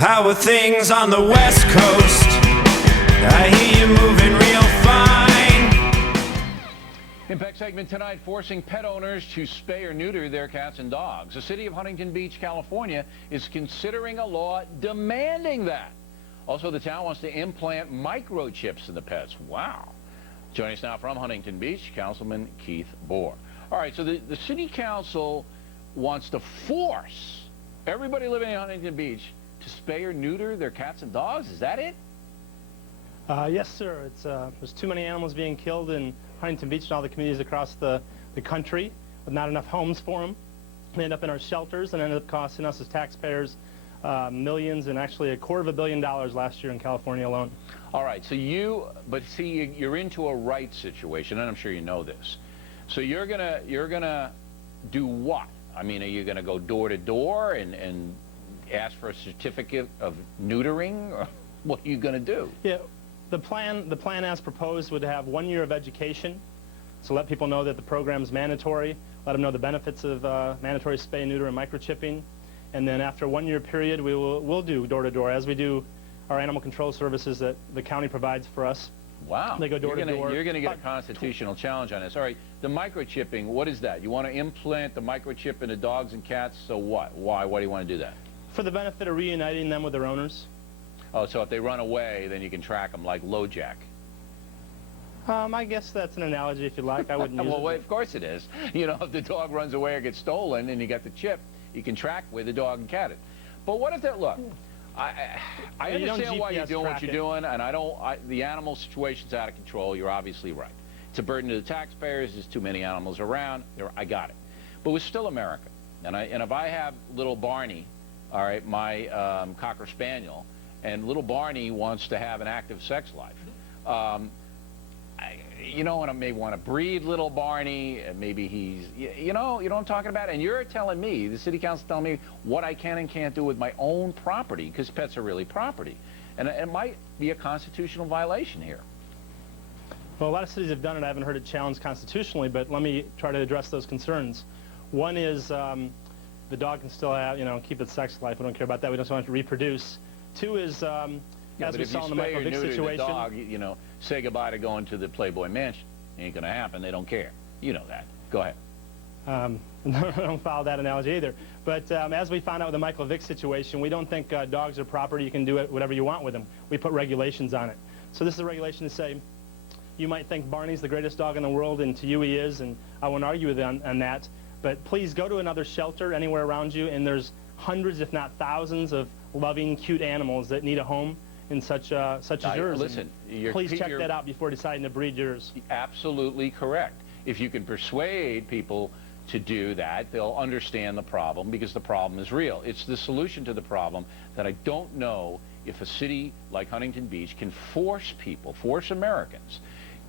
How are things on the West Coast? I hear you moving real fine. Impact segment tonight, forcing pet owners to spay or neuter their cats and dogs. The city of Huntington Beach, California is considering a law demanding that. Also, the town wants to implant microchips in the pets. Wow. Joining us now from Huntington Beach, Councilman Keith Bohr. All right, so the city council wants to force everybody living in Huntington Beach to spay or neuter their cats and dogs. Is that it? Yes, sir. There's too many animals being killed in Huntington Beach and all the communities across the country with not enough homes for them. They end up in our shelters and end up costing us as taxpayers millions, and actually $250 million last year in California alone. All right, so but see, you're into a rights situation, and I'm sure you know this. So you're gonna do what? I mean, are you gonna go door to door and ask for a certificate of neutering, or what are you gonna do? Yeah, the plan as proposed would have 1 year of education, so let people know that the program is mandatory, let them know the benefits of mandatory spay, neuter, and microchipping, and then after a 1 year period, we'll do door to door as we do our animal control services that the county provides for us. Wow. They go door to door. You're going to get a constitutional challenge on this. All right, the microchipping, what is that? You want to implant the microchip into dogs and cats, so what? Why? Why do you want to do that? For the benefit of reuniting them with their owners. Oh, so if they run away, then you can track them like LoJack. I guess that's an analogy if you like. I wouldn't use well, it. Of course it is. You know, if the dog runs away or gets stolen and you got the chip, you can track where the dog and cat is. But what if look, I understand why you're doing what you're doing, and the animal situation's out of control. You're obviously right. It's a burden to the taxpayers. There's too many animals around. I got it. But we're still America. And if I have little Barney, all right, my Cocker Spaniel, and little Barney wants to have an active sex life, you know, and I may want to breed little Barney, and maybe he's, you know what I'm talking about? And you're telling me, the city council telling me what I can and can't do with my own property, because pets are really property. And it might be a constitutional violation here. Well, a lot of cities have done it. I haven't heard it challenged constitutionally, but let me try to address those concerns. One is the dog can still have, keep its sex life. We don't care about that. We just want it to reproduce. Two is, as we saw in the Michael Vick situation, the dog, say goodbye to going to the Playboy Mansion. Ain't going to happen. They don't care. You know that. Go ahead. Don't follow that analogy either. But as we found out with the Michael Vick situation, we don't think dogs are property. You can do whatever you want with them. We put regulations on it. So this is a regulation to say, you might think Barney's the greatest dog in the world, and to you he is, and I won't argue with you on that. But please go to another shelter anywhere around you, and there's hundreds, if not thousands, of loving, cute animals that need a home in such as yours. Listen, please check that out before deciding to breed yours. Absolutely correct. If you can persuade people to do that, they'll understand the problem, because the problem is real. It's the solution to the problem that I don't know if a city like Huntington Beach can force people, force Americans,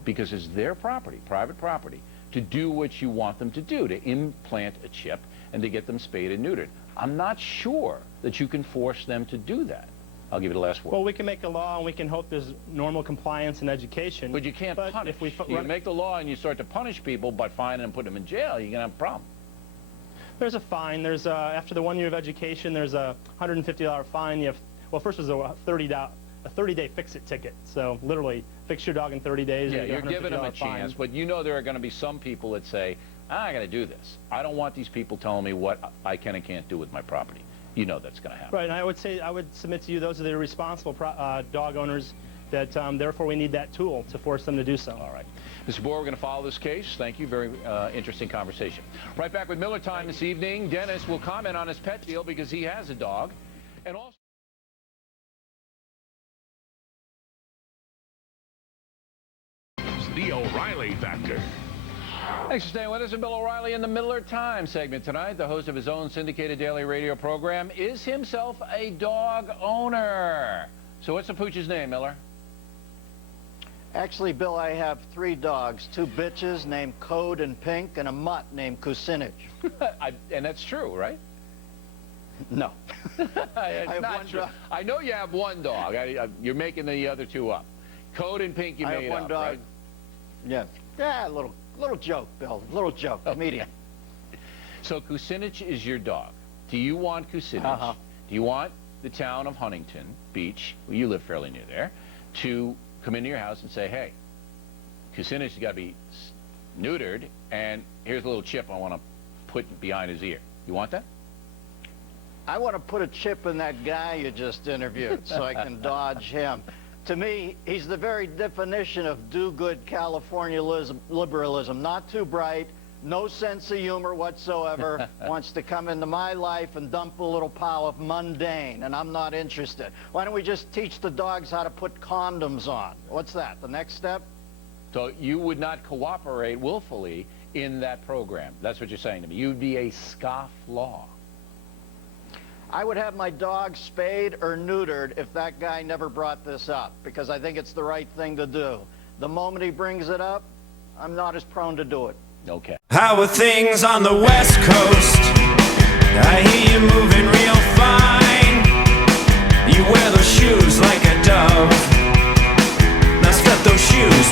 because it's their property, private property, to do what you want them to do, to implant a chip and to get them spayed and neutered. I'm not sure that you can force them to do that. I'll give you the last word. Well, we can make a law, and we can hope there's normal compliance and education. But you can't punish. If you make the law and you start to punish people by fining and putting them in jail, you're going to have a problem. There's a fine. There's after the 1 year of education, there's a $150 fine. Well, first there's a 30-day fix-it ticket. So literally, fix your dog in 30 days. Yeah, you're giving them a chance, but you know there are going to be some people that say, I got to do this. I don't want these people telling me what I can and can't do with my property. You know that's going to happen. Right, and I would submit to you those are the responsible dog owners that therefore we need that tool to force them to do so. All right. Mr. Bohr, we're going to follow this case. Thank you. Very interesting conversation. Right back with Miller Time this evening. Dennis will comment on his pet deal because he has a dog. And also The O'Reilly Factor. Thanks for staying with us. Bill O'Reilly in the Miller Time segment tonight. The host of his own syndicated daily radio program is himself a dog owner. So what's the pooch's name, Miller? Actually, Bill, I have 3 dogs, 2 bitches named Code and Pink, and a mutt named Kucinich. And that's true, right? No. I have not true. I know you have one dog. You're making the other 2 up. Code and Pink, you made up, one dog. Right? Yeah, a little joke, Bill. Little joke, comedian. So Kucinich is your dog. Do you want Kucinich? Uh-huh. Do you want the town of Huntington Beach, well, you live fairly near there, to come into your house and say, hey, Kucinich has got to be neutered, and here's a little chip I want to put behind his ear. You want that? I want to put a chip in that guy you just interviewed so I can dodge him. To me, he's the very definition of do-good California liberalism. Not too bright, no sense of humor whatsoever, wants to come into my life and dump a little pile of mundane, and I'm not interested. Why don't we just teach the dogs how to put condoms on? What's that, the next step? So you would not cooperate willfully in that program. That's what you're saying to me. You'd be a scofflaw. I would have my dog spayed or neutered if that guy never brought this up, because I think it's the right thing to do. The moment he brings it up, I'm not as prone to do it. Okay. How are things on the West Coast? I hear you moving real fine. You wear those shoes like a dove. Now step those shoes